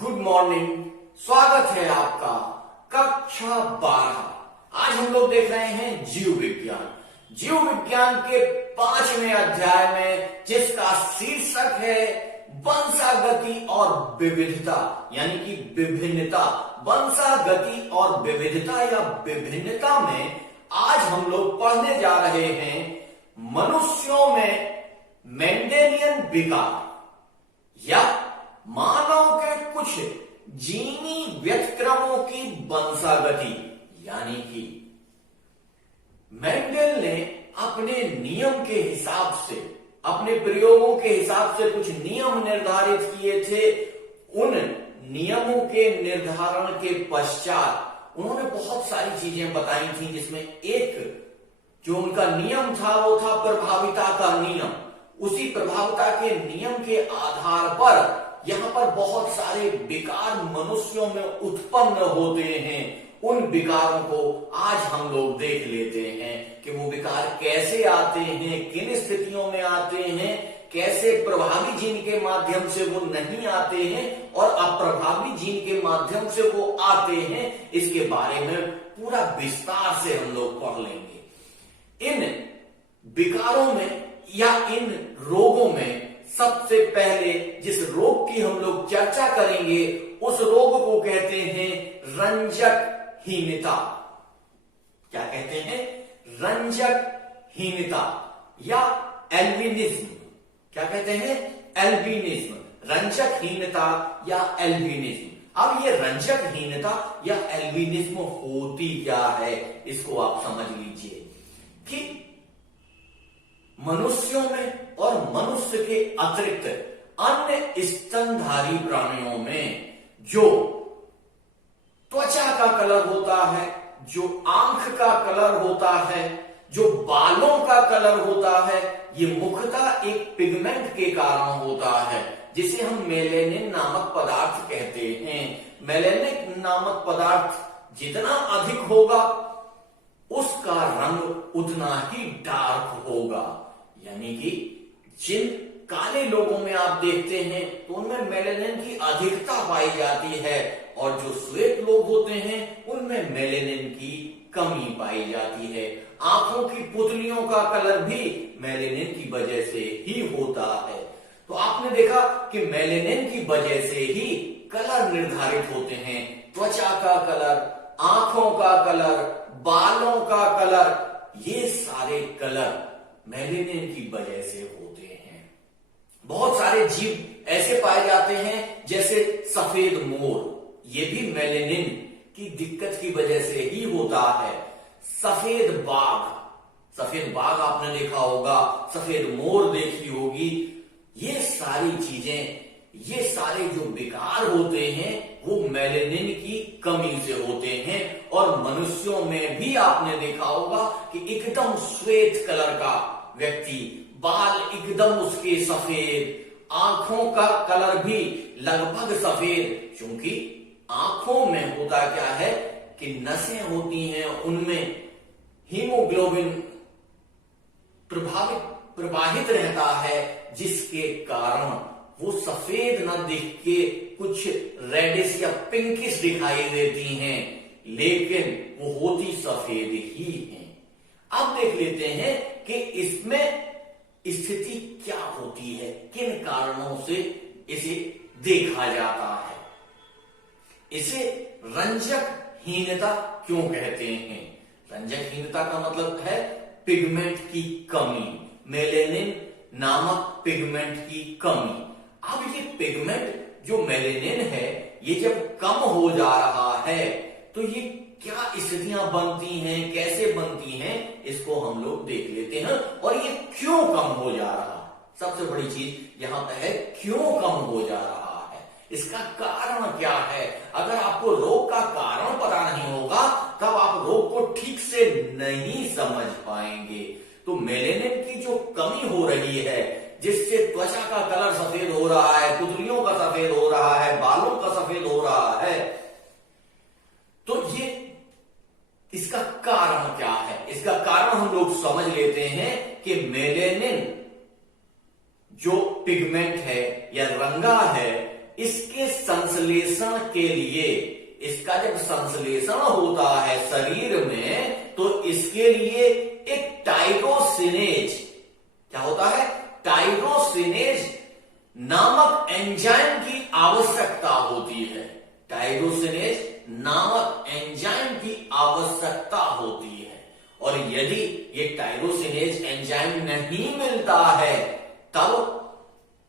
Good morning. स्वागत है आपका कक्षा 12। आज हम लोग देख रहे हैं जीव विज्ञान। जीव विज्ञान के 5वें अध्याय में जिसका शीर्षक है वंशागति और विविधता, यानी कि विभिन्नता। वंशागति और विविधता या विभिन्नता में आज हम लोग पढ़ने जा रहे हैं मनुष्यों में मेंडेलियन विकार या मानव के कुछ जीनी व्यतिक्रमों की वंशागति। यानी कि मेंडल ने अपने नियम के हिसाब से, अपने प्रयोगों के हिसाब से कुछ नियम निर्धारित किए थे। उन नियमों के निर्धारण के पश्चात उन्होंने बहुत सारी चीजें बताई थी, जिसमें एक जो उनका नियम था वो था प्रभाविता का नियम। उसी प्रभाविता के नियम के आधार पर यहां पर बहुत सारे विकार मनुष्यों में उत्पन्न होते हैं। उन विकारों को आज हम लोग देख लेते हैं कि वो विकार कैसे आते हैं, किन स्थितियों में आते हैं, कैसे प्रभावी जीन के माध्यम से वो नहीं आते हैं और अप्रभावी जीन के माध्यम से वो आते हैं। इसके बारे में पूरा विस्तार से हम लोग पढ़ लेंगे। इन विकारों में या इन रोगों में सबसे पहले जिस रोग की हम लोग चर्चा करेंगे उस रोग को कहते हैं रंजकहीनता। क्या कहते हैं? रंजकहीनता या एल्बिनिज्म। क्या कहते हैं? एल्बिनिज्म। रंजकहीनता या एल्बिनिज्म। अब ये रंजकहीनता या एल्बिनिज्म होती क्या है, इसको आप समझ लीजिए कि मनुष्यों में और मनुष्य के अतिरिक्त अन्य स्तनधारी प्राणियों में जो त्वचा का कलर होता है, जो आंख का कलर होता है, जो बालों का कलर होता है, ये मुख्यतः एक पिगमेंट के कारण होता है जिसे हम मेलेनिन नामक पदार्थ कहते हैं। मेलेनिन नामक पदार्थ जितना अधिक होगा उसका रंग उतना ही डार्क होगा। यानी कि जिन काले लोगों में आप देखते हैं तो उनमें मेलेनिन की अधिकता पाई जाती है और जो श्वेत लोग होते हैं उनमें मेलेनिन की कमी पाई जाती है। आंखों की पुतलियों का कलर भी मेलेनिन की वजह से ही होता है। तो आपने देखा कि मेलेनिन की वजह से ही कलर निर्धारित होते हैं। त्वचा का कलर, आंखों का कलर, बालों का कलर, ये सारे कलर मेलेनिन की वजह से होते हैं। बहुत सारे जीव ऐसे पाए जाते हैं जैसे सफेद मोर, ये भी मेलेनिन की दिक्कत की वजह से ही होता है। सफेद बाघ आपने देखा होगा, सफेद मोर देखी होगी। ये सारी चीजें, ये सारे जो विकार होते हैं वो मेलेनिन की कमी से होते हैं। और मनुष्यों में भी आपने देखा होगा कि एकदम श्वेत कलर का व्यक्ति, बाल एकदम उसके सफेद, आंखों का कलर भी लगभग सफेद, क्योंकि आंखों में होता क्या है कि नसें होती हैं, उनमें हीमोग्लोबिन प्रवाहित रहता है, जिसके कारण वो सफेद न दिख के कुछ रेडिश या पिंकिश दिखाई देती हैं, लेकिन वो होती सफेद ही हैं। अब देख लेते हैं कि इसमें स्थिति क्या होती है, किन कारणों से इसे देखा जाता है। इसे रंजकहीनता क्यों कहते हैं? रंजकहीनता का मतलब है पिगमेंट की कमी, मेलेनिन नामक पिगमेंट की कमी। अब ये पिगमेंट जो मेलेनिन है, ये जब कम हो जा रहा है तो ये क्या स्थितियां बनती हैं, कैसे बनती हैं, इसको हम लोग देख लेते हैं। और ये क्यों कम हो जा रहा है, सबसे बड़ी चीज यहां पर है, क्यों कम हो जा रहा है, इसका कारण क्या है। अगर आपको रोग का कारण पता नहीं होगा तब आप रोग को ठीक से नहीं समझ पाएंगे। तो मेलेनिन की जो कमी हो रही है, जिससे त्वचा का कलर सफेद हो रहा है, पुतलियों का सफेद हो रहा है, बालों का सफेद हो रहा है, तो ये इसका कारण क्या है? इसका कारण हम लोग समझ लेते हैं कि मेलेनिन जो पिगमेंट है या रंगा है, इसके संश्लेषण के लिए, इसका जब संश्लेषण होता है शरीर में, तो इसके लिए एक टायरोसिनेज, क्या होता है, टायरोसिनेज नामक एंजाइम की आवश्यकता होती है। टायरोसिनेज नामक एंजाइम की आवश्यकता होती है। और यदि ये टायरोसिनेज एंजाइम नहीं मिलता है, तब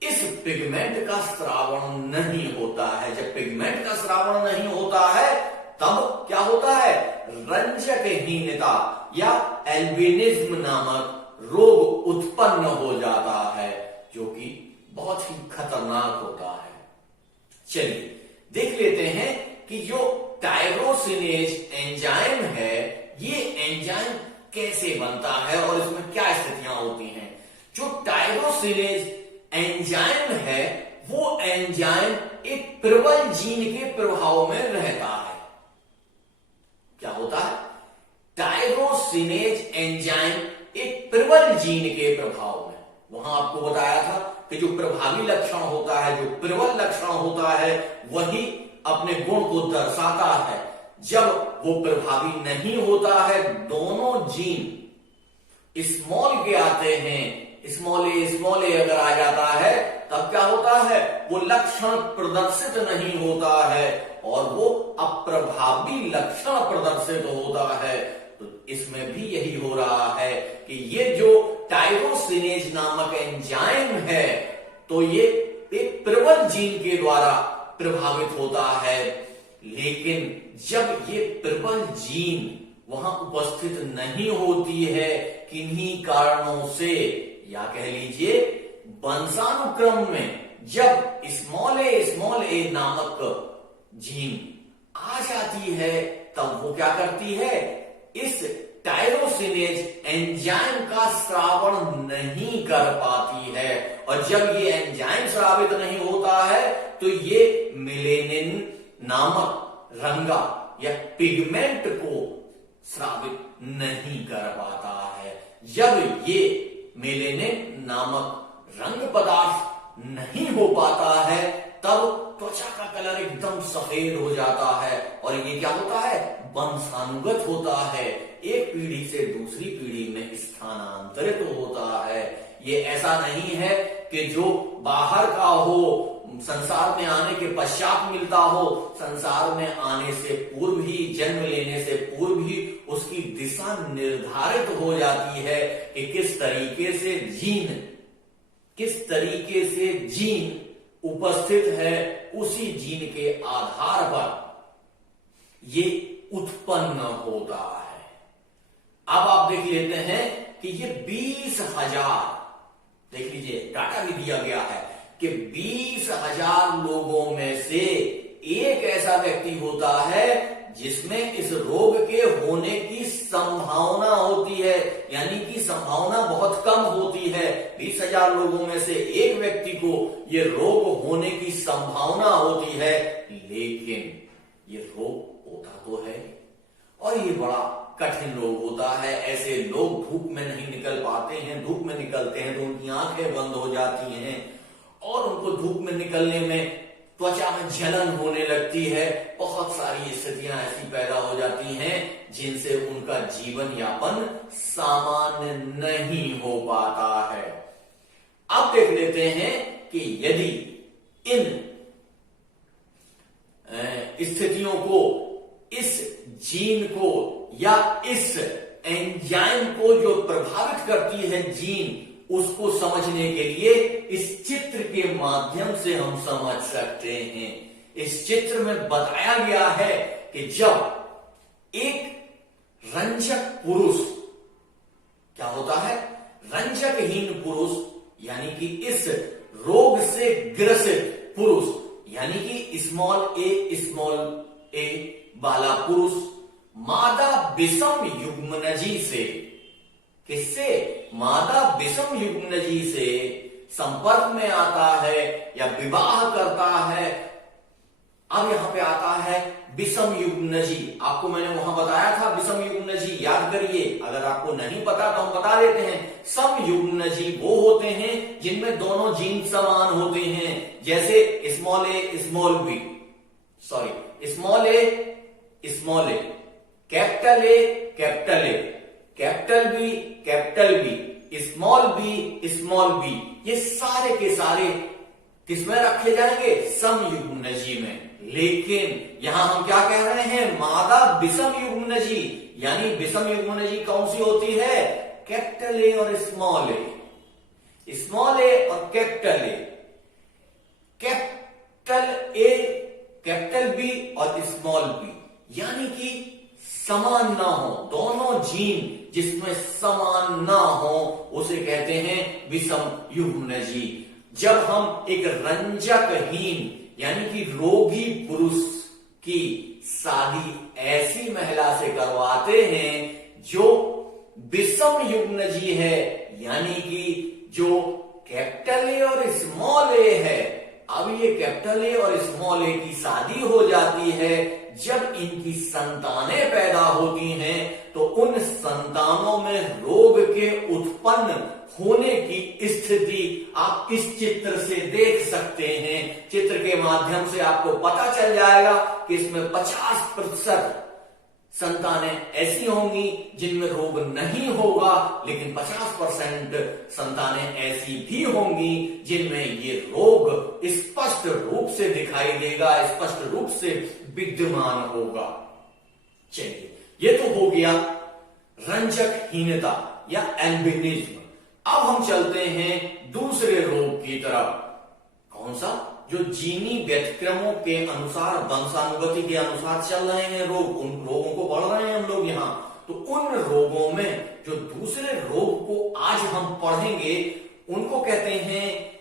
इस पिगमेंट का स्रावण नहीं होता है। जब पिगमेंट का स्रावण नहीं होता है, तब क्या होता है, रंजकहीनता या एल्बिनिज्म नामक रोग उत्पन्न हो जाता है, जो कि बहुत ही खतरनाक होता है। चलिए देख लेते हैं कि जो टायरोसिनेज एंजाइम है, ये एंजाइम कैसे बनता है और इसमें क्या स्थितियां होती हैं। जो टायरोसिनेज एंजाइम है, वो एंजाइम एक प्रबल जीन के प्रभाव में रहता है। क्या होता है, टायरोसिनेज एंजाइम एक प्रबल जीन के प्रभाव में। वहां आपको बताया था कि जो प्रभावी लक्षण होता है, जो प्रबल लक्षण होता है, वही अपने गुण को दर्शाता है। जब वो प्रभावी नहीं होता है, दोनों जीन स्मॉल के आते हैं, स्मॉल ए अगर आ जाता है, तब क्या होता है, वो लक्षण प्रदर्शित नहीं होता है और वो अप्रभावी लक्षण प्रदर्शित होता है। तो इसमें भी यही हो रहा है कि ये जो टायरोसिनेज नामक एंजाइम है, तो ये एक प्रबल जीन के द्वारा प्रभावित होता है। लेकिन जब ये प्रबल जीन वहां उपस्थित नहीं होती है, किन्हीं कारणों से, या कह लीजिए वंशानुक्रम में जब स्मॉल ए नामक जीन आ जाती है, तब वो क्या करती है, इस टायरोसिनेज एंजाइम का स्रावण नहीं कर पाती है। और जब ये एंजाइम स्रावित नहीं होता है, तो ये मेलेनिन नामक रंगा या पिगमेंट को स्रावित नहीं कर पाता है। जब ये मेलेनिन नामक रंग पदार्थ नहीं हो पाता है, तब त्वचा का कलर एकदम सफेद हो जाता है। और ये क्या होता है, वंशानुगत होता है, एक पीढ़ी से दूसरी पीढ़ी में स्थानांतरित होता है। ये ऐसा नहीं है कि जो बाहर का हो, संसार में आने के पश्चात मिलता हो। संसार में आने से पूर्व ही, जन्म लेने से पूर्व ही उसकी दिशा निर्धारित हो जाती है कि किस तरीके से जीन उपस्थित है। उसी जीन के आधार पर ये उत्पन्न होता है। अब आप देख लेते हैं कि ये 20,000, देख लीजिए डाटा भी दिया गया है कि 20,000 लोगों में से एक ऐसा व्यक्ति होता है जिसमें इस रोग के होने की संभावना होती है, यानी कि संभावना बहुत कम होती है। 20,000 लोगों में से एक व्यक्ति को ये रोग होने की संभावना होती है, लेकिन ये रोग होता तो है और ये बड़ा कठिन रोग होता है। ऐसे लोग धूप में नहीं निकल पाते हैं, धूप में निकलते हैं तो उनकी आंखें बंद हो जाती हैं और उनको धूप में निकलने में त्वचा में जलन होने लगती है। बहुत सारी स्थितियां ऐसी पैदा हो जाती हैं जिनसे उनका जीवन यापन सामान्य नहीं हो पाता है। अब देख लेते हैं कि यदि इन स्थितियों को, इस जीन को या इस एंजाइम को जो प्रभावित करती है जीन, उसको समझने के लिए इस चित्र के माध्यम से हम समझ सकते हैं। इस चित्र में बताया गया है कि जब एक रंजक पुरुष, क्या होता है, रंजकहीन पुरुष, यानी कि इस रोग से ग्रसित पुरुष, यानी कि स्मॉल ए वाला पुरुष मादा विषम युग्मनजी से, किससे, मादा विषम युग्मनजी से संपर्क में आता है या विवाह करता है। अब यहां पे आता है विषम युग्मनजी। आपको मैंने वहां बताया था विषम युग्मनजी, याद करिए। अगर आपको नहीं पता तो हम बता देते हैं। सम युग्मनजी वो होते हैं जिनमें दोनों जीन समान होते हैं, जैसे small A small B, sorry small A, capital A, capital B, small B, ये सारे के सारे किसमें रखे जाएंगे? सम युग्मनजी में। लेकिन यहां हम क्या कह रहे हैं? मादा विषम युग्मनजी, यानी विषम युग्मनजी कौन सी होती है? कैपिटल ए और स्मॉल ए और कैपिटल ए, कैपिटल बी और स्मॉल बी, यानी कि समान ना हो, दोनों जीन जिसमें समान ना हो उसे कहते हैं विषम युग्मनजी। जब हम एक रंजकहीन यानी कि रोगी पुरुष की शादी ऐसी महिला से करवाते हैं जो विषम युग्मनजी है, यानी कि जो कैपिटल ए और स्मॉल ए है। अब ये कैपिटल ए और स्मॉल ए की शादी हो जाती है। जब इनकी संतानें पैदा होती हैं तो उन संतानों में रोग के उत्पन्न होने की स्थिति आप इस चित्र से देख सकते हैं। चित्र के माध्यम से आपको पता चल जाएगा कि इसमें 50% संतानें ऐसी होंगी जिनमें रोग नहीं होगा, लेकिन 50% संतानें ऐसी भी होंगी जिनमें ये रोग स्पष्ट रूप से दिखाई देगा, स्पष्ट रूप से विद्यमान होगा। चलिए, ये तो हो गया रंजकहीनता या एल्बिनिज्म। अब हम चलते हैं दूसरे रोग की तरफ। कौन सा? जो जीनी व्यतिक्रमों के अनुसार, वंशानुगति के अनुसार चल रहे हैं रोग, उन रोगों को पढ़ रहे हैं हम लोग यहाँ। तो उन रोगों में जो दूसरे रोग को आज हम पढ़ेंगे उनको कहते हैं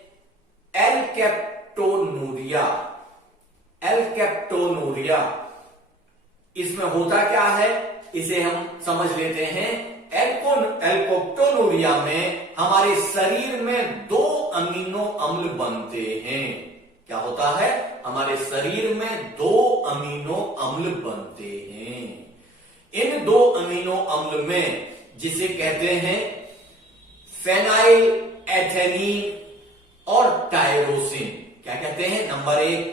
एल्केप्टोनूरिया। इसमें होता क्या है इसे हम समझ लेते हैं। एल्केप्टोनूरिया में हमारे शरीर में 2 अमीनो अम्ल बनते हैं। क्या होता है? हमारे शरीर में 2 अमीनो अम्ल बनते हैं। इन 2 अमीनो अम्ल में जिसे कहते हैं फेनाइल एथेनीन और टायरोसिन। क्या कहते हैं? नंबर 1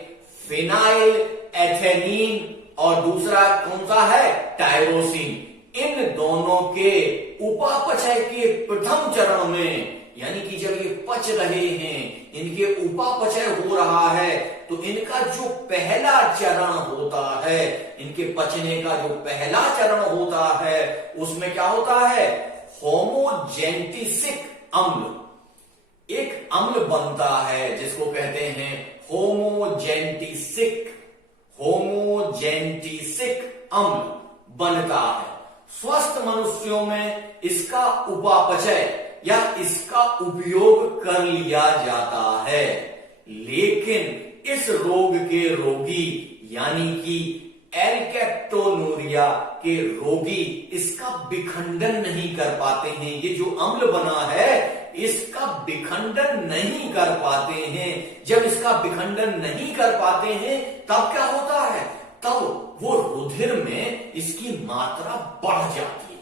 फेनाइल एथेनीन और दूसरा कौन सा है? टायरोसिन। इन दोनों के उपापचय के प्रथम चरण में, यानी कि जब ये पच रहे हैं, इनके उपापचय हो रहा है, तो इनका जो पहला चरण होता है, इनके पचने का जो पहला चरण होता है, उसमें क्या होता है? होमोजेंटिसिक अम्ल। एक अम्ल बनता है जिसको कहते हैं होमोजेंटिसिक अम्ल बनता है। स्वस्थ मनुष्यों में इसका उपापचय या इसका उपयोग कर लिया जाता है, लेकिन इस रोग के रोगी यानी कि एल्केप्टोनूरिया के रोगी इसका विखंडन नहीं कर पाते हैं। ये जो अम्ल बना है इसका विखंडन नहीं कर पाते हैं। जब इसका विखंडन नहीं कर पाते हैं तब क्या होता है? तब वो रुधिर में इसकी मात्रा बढ़ जाती है।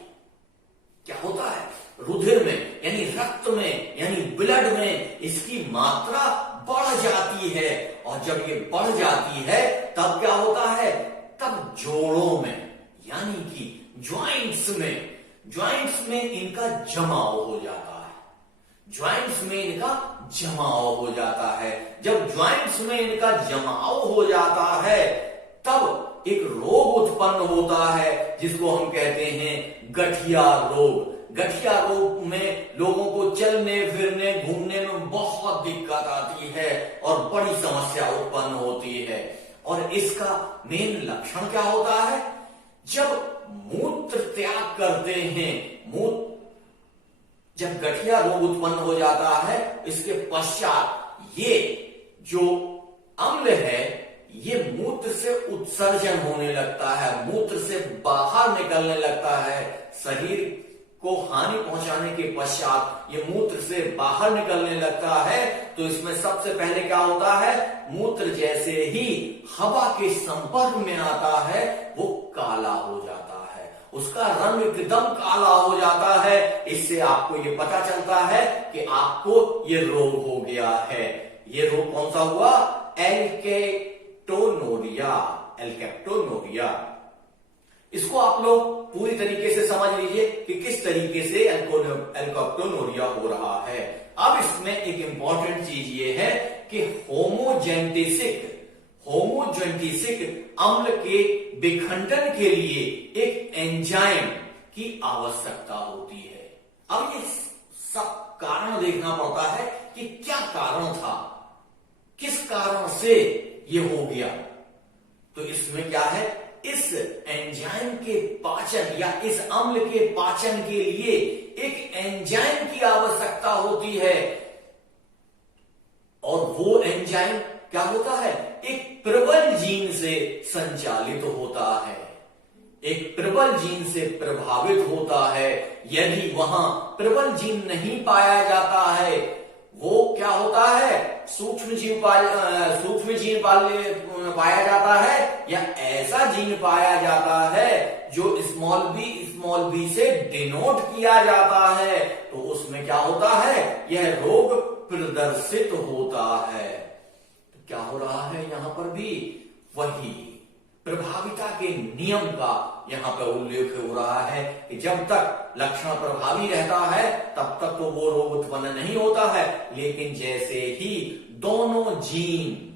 क्या होता है? रुधिर में यानी रक्त में यानी ब्लड में इसकी मात्रा बढ़ जाती है, और जब ये बढ़ जाती है तब क्या होता है? तब जोड़ों में यानी कि ज्वाइंट्स में इनका जमाव हो जाता है। ज्वाइंट्स में इनका जमाव हो जाता है। जब ज्वाइंट्स में इनका जमाव हो जाता है तब एक रोग उत्पन्न होता है जिसको हम कहते हैं गठिया रोग। गठिया रोग में लोगों को चलने फिरने घूमने में बहुत दिक्कत आती है और बड़ी समस्या उत्पन्न होती है। और इसका मेन लक्षण क्या होता है? जब मूत्र त्याग करते हैं, जब गठिया रोग उत्पन्न हो जाता है, इसके पश्चात ये जो अम्ल है ये मूत्र से उत्सर्जन होने लगता है, मूत्र से बाहर निकलने लगता है, शरीर को हानि पहुंचाने के पश्चात ये मूत्र से बाहर निकलने लगता है, तो इसमें सबसे पहले क्या होता है, मूत्र जैसे ही हवा के संपर्क में आता है वो काला हो जाता है, उसका रंग एकदम काला हो जाता है। इससे आपको ये पता चलता है कि आपको ये रोग हो गया है। ये रोग कौन सा हुआ, एल्केप्टोनूरिया। एल्केप्टोनूरिया, इसको आप लोग पूरी तरीके से समझ लीजिए कि किस तरीके से एल्केप्टोनूरिया हो रहा है। अब इसमें एक इंपॉर्टेंट चीज ये है कि होमोजेंटिसिक अम्ल के विखंडन के लिए एक एंजाइम की आवश्यकता होती है। अब ये सब कारण देखना पड़ता है कि क्या कारण था, किस कारण से ये हो गया। तो इसमें क्या है, इस एंजाइम के पाचन या इस अम्ल के पाचन के लिए एक एंजाइम की आवश्यकता होती है, और वो एंजाइम क्या होता है, एक प्रबल जीन से संचालित होता है, एक प्रबल जीन से प्रभावित होता है। यदि वहां प्रबल जीन नहीं पाया जाता है, वो क्या होता है, सूक्ष्म जीन पाया जाता है, या ऐसा जीन पाया जाता है जो स्मॉल बी से डिनोट किया जाता है, तो उसमें क्या होता है, यह रोग प्रदर्शित होता है। तो क्या हो रहा है, यहां पर भी वही प्रभाविता के नियम का यहां पर उल्लेख हो रहा है कि जब तक लक्षण प्रभावी रहता है तब तक तो वो रोग उत्पन्न नहीं होता है, लेकिन जैसे ही दोनों जीन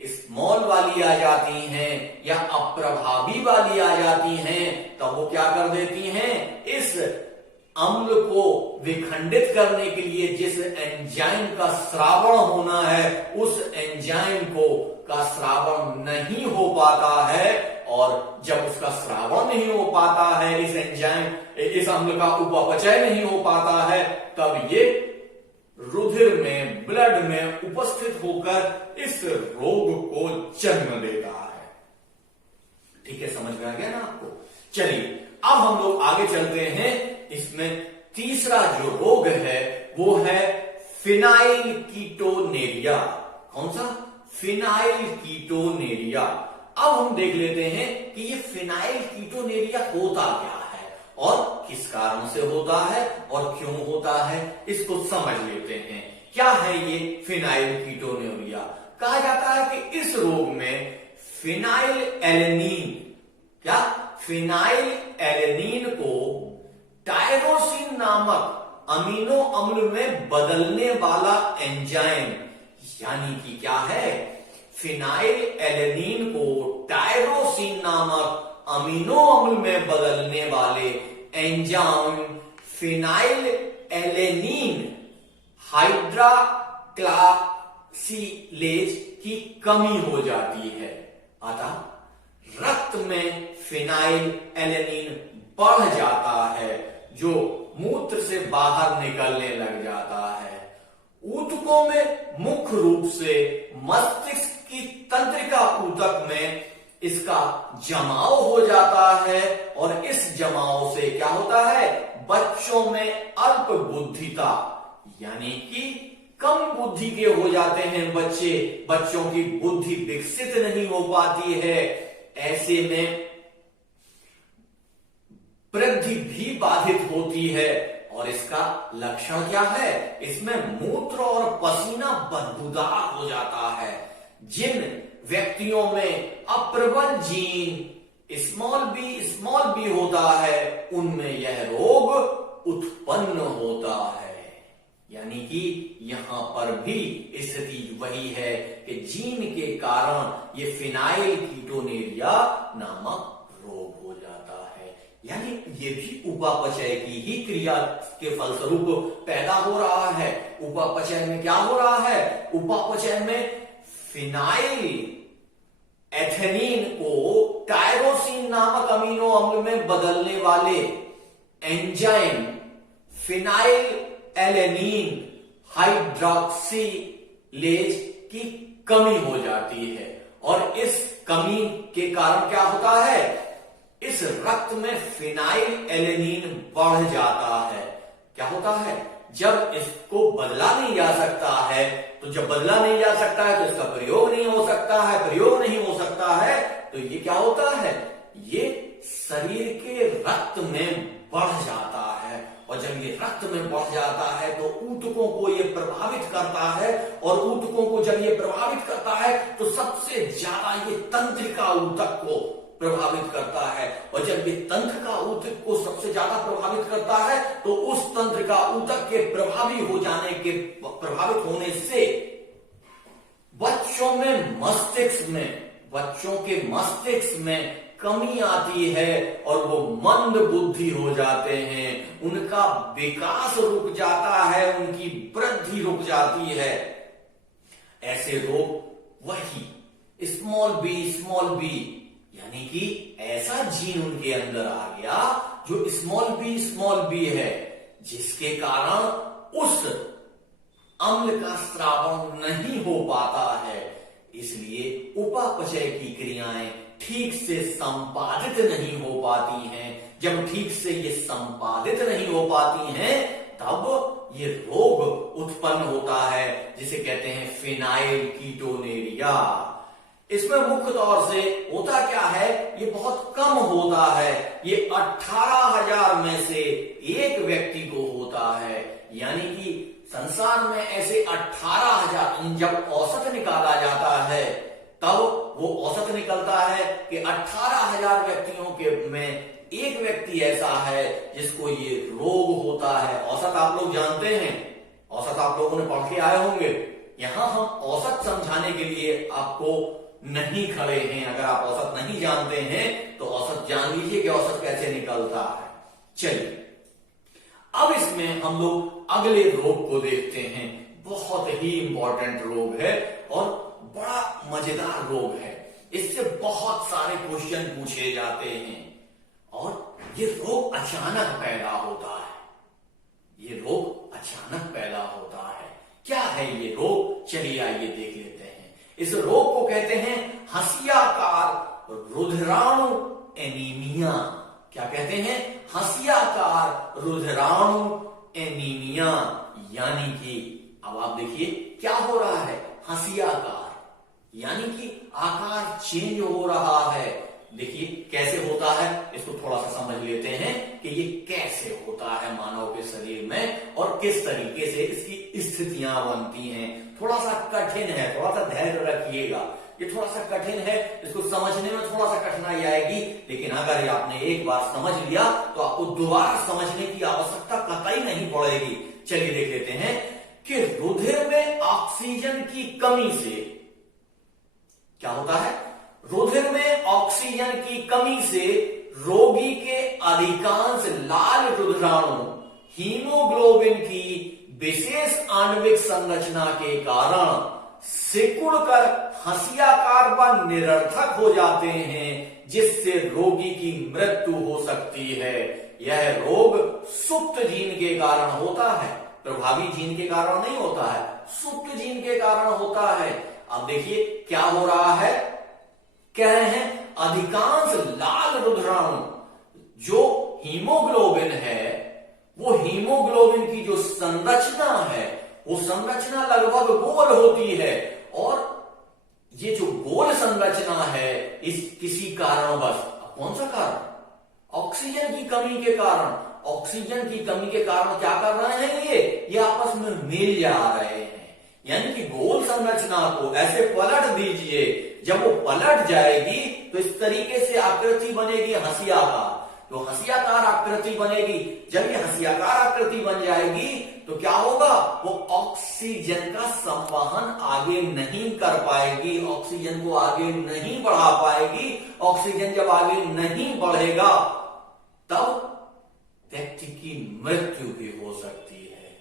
स्मॉल वाली आ जाती हैं या अप्रभावी वाली आ जाती हैं, तब वो क्या कर देती हैं, इस अम्ल को विखंडित करने के लिए जिस एंजाइम का स्रावण होना है, उस एंजाइम का श्रावण नहीं हो पाता है, और जब उसका श्रावण नहीं हो पाता है, इस अम्ल का उपापचय नहीं हो पाता है, तब ये रुधिर में, ब्लड में उपस्थित होकर इस रोग को जन्म देता है। ठीक है, समझ में आ गया ना आपको। चलिए अब हम लोग आगे चलते हैं। इसमें तीसरा जो रोग है वो है फिनाइल कीटोनेरिया। कौन सा, फिनाइल कीटोनेरिया। अब हम देख लेते हैं कि ये फिनाइल कीटोनेरिया होता क्या है और किस कारण से होता है और क्यों होता है, इसको समझ लेते हैं। क्या है ये फिनाइल कीटोनेरिया? कहा जाता है कि इस रोग में फिनाइल एलेनीन को टायरोसिन नामक अमीनो अम्ल में बदलने वाला एंजाइम, यानी कि क्या है, फिनाइल एलेनीन को टायरोसिन नामक अमीनो अम्ल में बदलने वाले एंजाइम फिनाइल एलेनीन हाइड्रोक्सिलेज की कमी हो जाती है। अतः रक्त में फिनाइल एलेनीन बढ़ जाता है, जो मूत्र से बाहर निकलने लग जाता है। ऊतकों में मुख्य रूप से मस्तिष्क की तंत्रिका ऊतक में इसका जमाव हो जाता है, और इस जमाव से क्या होता है, बच्चों में अल्प बुद्धिता, यानी कि कम बुद्धि के हो जाते हैं बच्चों की बुद्धि विकसित नहीं हो पाती है। ऐसे में वृद्धि भी बाधित होती है, और इसका लक्षण क्या है, इसमें मूत्र और पसीना बदबूदार हो जाता है। जिन व्यक्तियों में अप्रबल जीन स्मॉल बी होता है, उनमें यह रोग उत्पन्न होता है। यानी कि यहां पर भी स्थिति वही है कि जीन के कारण ये फिनाइल कीटोनेरिया नामक रोग हो जाता है। यानी ये भी उपापचय की ही क्रिया के फलस्वरूप पैदा हो रहा है। उपापचय में क्या हो रहा है, उपापचय में फिनाइल एथेनीन को टायरोसिन नामक अमीनो अम्ल में बदलने वाले एंजाइम फिनाइल एलेनीन हाइड्रोक्सिलेज की कमी हो जाती है, और इस कमी के कारण क्या होता है, इस इस रक्त में फिनाइल एलेनिन बढ़ जाता है। क्या होता है, जब इसको बदला नहीं जा सकता है, तो जब बदला नहीं जा सकता है तो इसका प्रयोग नहीं हो सकता है, प्रयोग नहीं हो सकता है तो ये क्या होता है, ये शरीर के रक्त में बढ़ जाता है। और जब ये रक्त में बढ़ जाता है तो ऊतकों को ये प्रभावित करता है, और ऊतकों को जब ये प्रभावित करता है तो सबसे ज्यादा ये तंत्रिका ऊतक को प्रभावित करता है। और जब ये तंत्रिका ऊतक को सबसे ज्यादा प्रभावित करता है तो उस तंत्रिका ऊतक के प्रभावित होने से बच्चों के मस्तिष्क में कमी आती है और वो मंद बुद्धि हो जाते हैं, उनका विकास रुक जाता है, उनकी वृद्धि रुक जाती है। ऐसे रोग वही स्मॉल बी यानी कि ऐसा जीन उनके अंदर आ गया जो स्मॉल बी है, जिसके कारण उस अम्ल का स्रावन नहीं हो पाता है। इसलिए उपापचय की क्रियाएं ठीक से संपादित नहीं हो पाती हैं। जब ठीक से ये संपादित नहीं हो पाती हैं तब ये रोग उत्पन्न होता है, जिसे कहते हैं फिनाइल कीटोनेरिया। इसमें मुख्य तौर से होता क्या है, ये बहुत कम होता है, ये 18,000 में से एक व्यक्ति को होता है। यानी कि संसार में ऐसे 18,000, जब औसत निकाला जाता है तब वो औसत निकलता है कि 18,000 व्यक्तियों के में एक व्यक्ति ऐसा है जिसको ये रोग होता है। औसत आप लोग जानते हैं, औसत आप लोगों ने पढ़ के आए होंगे। यहां हम औसत समझाने के लिए आपको नहीं खड़े हैं। अगर आप औसत नहीं जानते हैं तो औसत जान लीजिए कि औसत कैसे निकलता है। चलिए अब इसमें हम लोग अगले रोग को देखते हैं। बहुत ही इंपॉर्टेंट रोग है और बड़ा मजेदार रोग है। इससे बहुत सारे क्वेश्चन पूछे जाते हैं और ये रोग अचानक पैदा होता है। ये रोग अचानक पैदा होता है। क्या है ये रोग, चलिए आइए देख लेते हैं। इस रोग को कहते हैं हंसियाकार रुधिराणु एनीमिया। क्या कहते हैं, हंसियाकार रुधिराणु एनीमिया। यानी कि अब आप देखिए क्या हो रहा है, हंसियाकार यानी कि आकार चेंज हो रहा है। देखिए कैसे होता है, इसको थोड़ा सा समझ लेते हैं कि ये कैसे होता है मानव के शरीर में और किस तरीके से इसकी स्थितियां बनती हैं। थोड़ा सा कठिन है, थोड़ा सा धैर्य रखिएगा। ये थोड़ा सा कठिन है, इसको समझने में थोड़ा सा कठिनाई आएगी, लेकिन अगर ये आपने एक बार समझ लिया तो आपको दोबारा समझने की आवश्यकता कतई नहीं पड़ेगी। चलिए देख लेते हैं कि रुधिर में ऑक्सीजन की कमी से क्या होता है। रुधिर में ऑक्सीजन की कमी से रोगी के अधिकांश लाल रुधिराणु हीमोग्लोबिन की विशेष आणविक संरचना के कारण सिकुड़कर हंसियाकार व निरर्थक हो जाते हैं, जिससे रोगी की मृत्यु हो सकती है। यह रोग सुप्त जीन के कारण होता है, प्रभावी जीन के कारण नहीं होता है, सुप्त जीन के कारण होता है। अब देखिए क्या हो रहा है, कह रहे हैं अधिकांश लाल रुधिराणु जो हीमोग्लोबिन है, वो हीमोग्लोबिन की जो संरचना है वो संरचना लगभग गोल होती है, और ये जो गोल संरचना है इस किसी कारणवश, कौन सा कारण, ऑक्सीजन की कमी के कारण, ऑक्सीजन की कमी के कारण क्या कर रहे हैं, ये आपस में मिल जा रहे हैं। यानी कि गोल संरचना को ऐसे पलट दीजिए, जब वो पलट जाएगी तो इस तरीके से आकृति बनेगी हंसियाकार। तो हंसियाकार आकृति बनेगी, जब ये हंसियाकार आकृति बन जाएगी तो क्या होगा, वो ऑक्सीजन का संवहन आगे नहीं कर पाएगी, ऑक्सीजन को आगे नहीं बढ़ा पाएगी। ऑक्सीजन जब आगे नहीं बढ़ेगा तब व्यक्ति की मृत्यु भी हो सकती है।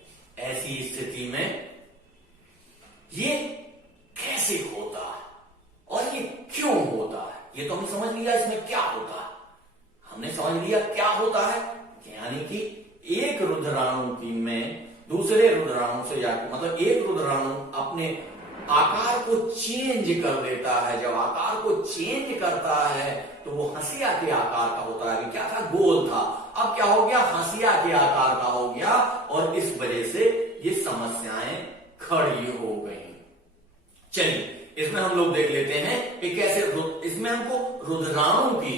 ऐसी स्थिति में ये कैसे होता है और ये क्यों होता है, ये तो हमने समझ लिया। इसमें क्या होता है, हमने समझ लिया क्या होता है। यानी कि एक रुधिराणु की में दूसरे रुधिराणु से जाकर, मतलब एक रुधिराणु अपने आकार को चेंज कर देता है। जब आकार को चेंज करता है तो वो हंसिया के आकार का होता है। क्या था? गोल था, अब क्या हो गया? हंसिया के आकार का हो गया, और इस वजह से ये समस्याएं खड़ी हो गई। चलिए इसमें हम लोग देख लेते हैं कि कैसे, इसमें हमको रुधिराणु की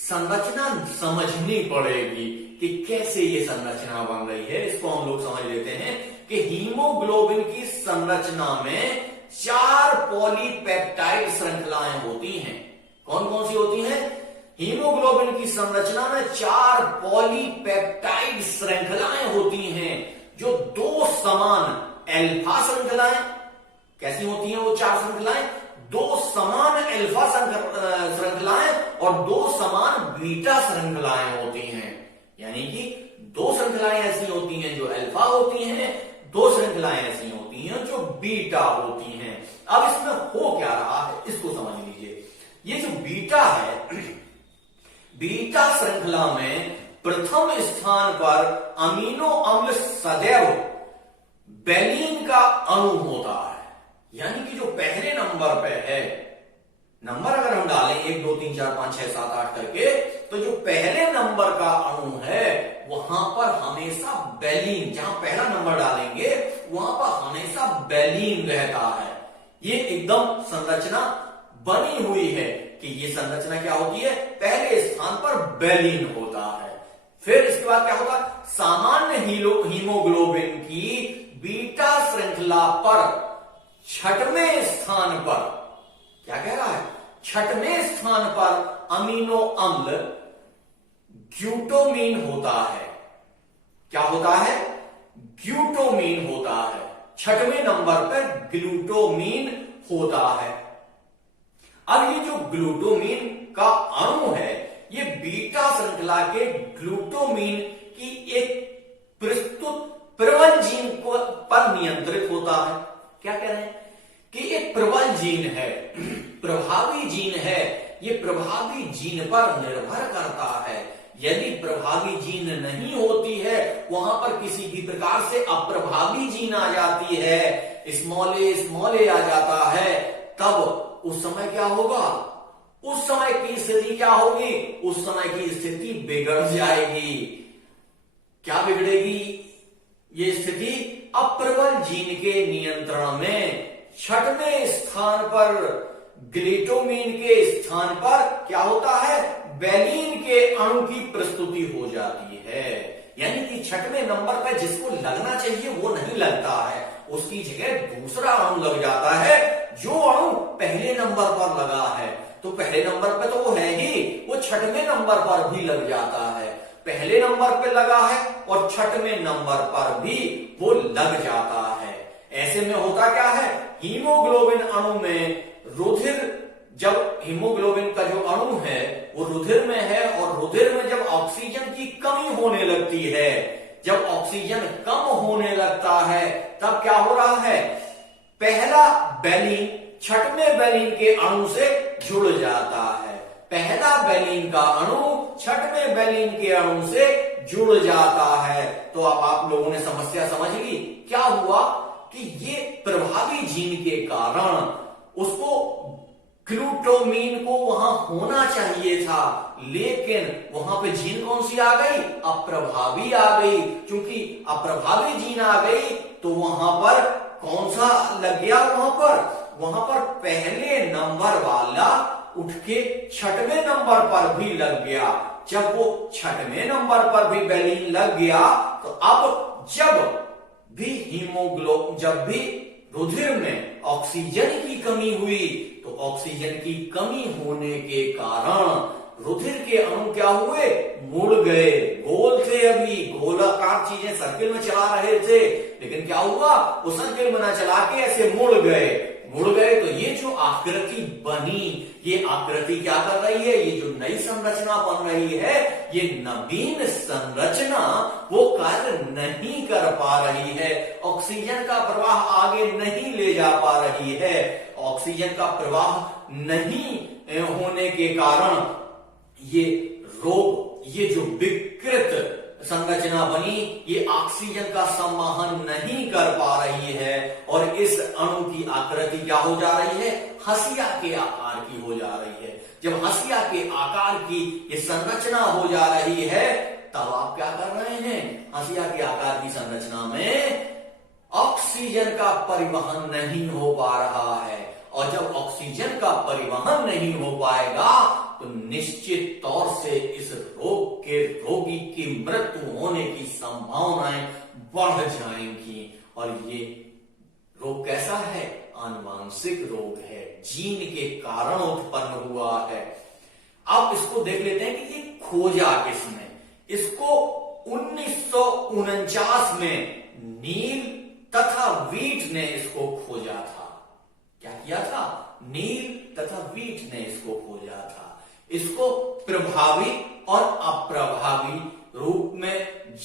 संरचना समझनी पड़ेगी कि कैसे ये संरचना बन रही है। इसको हम लोग समझ लेते हैं कि हीमोग्लोबिन की संरचना में 4 पॉलीपेप्टाइड श्रृंखलाएं होती हैं। कौन कौन सी होती हैं? हीमोग्लोबिन की संरचना में 4 पॉलीपेप्टाइड श्रृंखलाएं होती हैं, जो 2 समान अल्फा श्रृंखलाएं, कैसी होती हैं वो 4 श्रृंखलाएं? 2 समान अल्फा श्रृंखलाएं और 2 समान बीटा श्रृंखलाएं होती हैं। यानी कि 2 श्रृंखलाएं ऐसी होती हैं जो अल्फा होती हैं, 2 श्रृंखलाएं ऐसी होती हैं जो बीटा होती हैं। अब इसमें हो क्या रहा है इसको समझ लीजिए। ये जो बीटा है, बीटा श्रृंखला में प्रथम स्थान पर अमीनो अम्ल सदैव वेलिन का अणु होता है। यानी कि जो पहले नंबर पे है, नंबर अगर हम डालें 1 2 3 4 5 6 7 8 करके, तो जो पहले नंबर का अणु है वहां पर हमेशा वेलिन, जहां पहला नंबर डालेंगे वहां पर हमेशा वेलिन रहता है। ये एकदम संरचना बनी हुई है कि ये संरचना क्या होती है? पहले स्थान पर वेलिन होता है। फिर इसके बाद क्या होगा? सामान्य हीमोग्लोबिन की बीटा श्रृंखला पर 6वें स्थान पर, क्या कह रहा है? 6वें स्थान पर अमीनो अम्ल ग्लूटामीन होता है। क्या होता है? ग्लूटामीन होता है। 6वें नंबर पर ग्लूटामीन होता है। अब ये जो ग्लूटामीन का अणु है, ये बीटा श्रृंखला के ग्लूटामीन की एक प्रस्तुत प्रबल जीन को पर नियंत्रित होता है। क्या कह रहे हैं कि एक प्रबल जीन है, प्रभावी जीन है, ये प्रभावी जीन पर निर्भर करता है। यदि प्रभावी जीन नहीं होती है, वहां पर किसी भी प्रकार से अप्रभावी जीन आ जाती है, स्मॉल ए आ जाता है, तब उस समय क्या होगा? उस समय की स्थिति क्या होगी? उस समय की स्थिति बिगड़ जाएगी। क्या बिगड़ेगी ये स्थिति? अप्रबल जीन के नियंत्रण में 6वें स्थान पर ग्लूटामीन के स्थान पर क्या होता है? वेलिन के अणु की प्रस्तुति हो जाती है। यानी कि 6वें नंबर पर जिसको लगना चाहिए वो नहीं लगता है, उसकी जगह दूसरा अणु लग जाता है, जो अणु पहले नंबर पर लगा है। तो पहले नंबर पे तो वो है ही, वो 6वें नंबर पर भी लग जाता है। पहले नंबर पे लगा है और 6वें नंबर पर भी वो लग जाता है। ऐसे में होता क्या है? हीमोग्लोबिन अणु में रुधिर, जब हीमोग्लोबिन का जो अणु है वो रुधिर में है, और रुधिर में जब ऑक्सीजन की कमी होने लगती है, जब ऑक्सीजन कम होने लगता है, तब क्या हो रहा है? पहला वेलिन 6वें वेलिन के अणु से जुड़ जाता है। पहला वेलिन का अणु 6वें वेलिन के अणु से जुड़ जाता है। तो अब आप लोगों ने समस्या समझ ली। क्या हुआ कि ये प्रभावी जीन के कारण उसको ग्लूटामीन को वहां होना चाहिए था, लेकिन वहां पे जीन कौन सी आ गई? अप्रभावी आ गई। क्योंकि अप्रभावी जीन आ गई तो वहां पर कौन सा लग गया? वहां पर पहले नंबर वाला उठ के 6वें नंबर पर भी लग गया। जब वो 6वें नंबर पर भी वेलिन लग गया, तो अब जब भी रुधिर में ऑक्सीजन की कमी हुई, तो ऑक्सीजन की कमी होने के कारण रुधिर के अणु क्या हुए? मुड़ गए। गोल थे, अभी गोलाकार चीजें सर्किल में चला रहे थे, लेकिन क्या हुआ? वो सर्किल में ना चला के ऐसे मुड़ गए। तो ये जो आकृति बनी, ये आकृति क्या कर रही है? ये जो नई संरचना बन रही है, ये नवीन संरचना वो कार्य नहीं कर पा रही है। ऑक्सीजन का प्रवाह आगे नहीं ले जा पा रही है। ऑक्सीजन का प्रवाह नहीं होने के कारण ये रोग, ये जो विकृत संरचना बनी ये ऑक्सीजन का संवहन नहीं कर पा रही है और इस अणु की आकृति क्या हो जा रही है, हंसिया के आकार की हो जा रही है। जब हंसिया के आकार की ये संरचना हो जा रही है तब आप क्या कर रहे हैं, हंसिया के आकार की संरचना में ऑक्सीजन का परिवहन नहीं हो पा रहा है और जब ऑक्सीजन का परिवहन नहीं हो पाएगा तो निश्चित तौर से इस रोग के रोगी की मृत्यु होने की संभावनाएं बढ़ जाएंगी। और ये रोग कैसा है, आनुवांशिक रोग है, जीन के कारण उत्पन्न हुआ है। अब इसको देख लेते हैं कि ये खोजा किसने। इसको 1949 में नील तथा वीट ने इसको खोजा था। क्या किया था, नील तथा वीट ने इसको खोजा था। इसको प्रभावी और अप्रभावी रूप में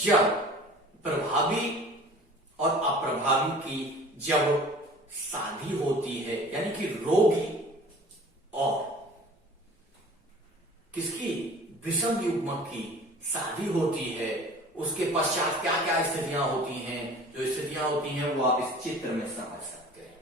जब प्रभावी और अप्रभावी की जब शादी होती है, यानी कि रोगी और किसकी, विषम युग्मक की शादी होती है, उसके पश्चात क्या क्या स्थितियां होती हैं। जो स्थितियां होती हैं वो आप इस चित्र में समझ सकते हैं।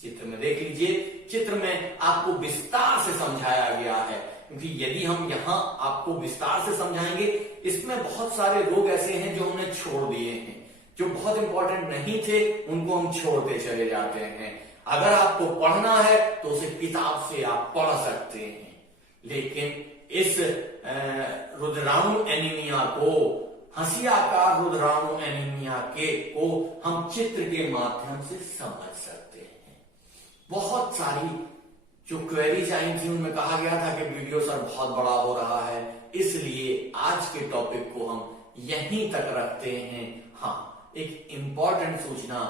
चित्र में देख लीजिए, चित्र में आपको विस्तार से समझाया गया है, क्योंकि यदि हम यहां आपको विस्तार से समझाएंगे, इसमें बहुत सारे रोग ऐसे हैं जो हमने छोड़ दिए हैं, जो बहुत इंपॉर्टेंट नहीं थे उनको हम छोड़ते चले जाते हैं। अगर आपको पढ़ना है तो उसे किताब से आप पढ़ सकते हैं, लेकिन इस रुधिराणु एनीमिया को, हंसियाकार रुधिराणु एनीमिया को हम चित्र के माध्यम से समझ सकते हैं। बहुत सारी जो क्वेरीज आई थी उनमें कहा गया था कि वीडियो सर बहुत बड़ा हो रहा है, इसलिए आज के टॉपिक को हम यहीं तक रखते हैं। हाँ, एक इंपॉर्टेंट सूचना,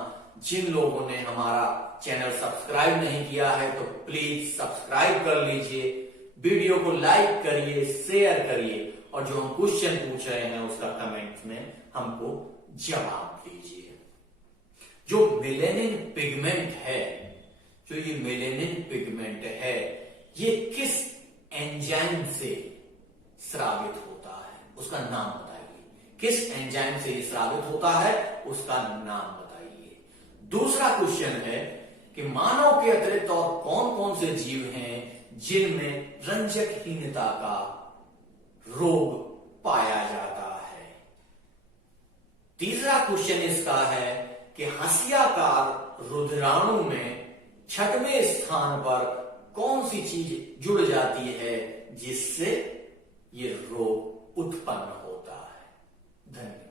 जिन लोगों ने हमारा चैनल सब्सक्राइब नहीं किया है तो प्लीज सब्सक्राइब कर लीजिए, वीडियो को लाइक करिए, शेयर करिए और जो हम क्वेश्चन पूछ रहे हैं उसका कमेंट में हमको जवाब दीजिए। जो मेलेनिन पिगमेंट है, जो ये मेलेनिन पिगमेंट है, ये किस एंजाइम से स्रावित होता है, उसका नाम बताइए। किस एंजाइम से ये स्रावित होता है, उसका नाम बताइए। दूसरा क्वेश्चन है कि मानव के अतिरिक्त और कौन कौन से जीव हैं जिनमें रंजकहीनता का रोग पाया जाता है। तीसरा क्वेश्चन इसका है कि हंसियाकार रुधिराणु में 6वें स्थान पर कौन सी चीज जुड़ जाती है जिससे ये रोग उत्पन्न होता है। धन्यवाद।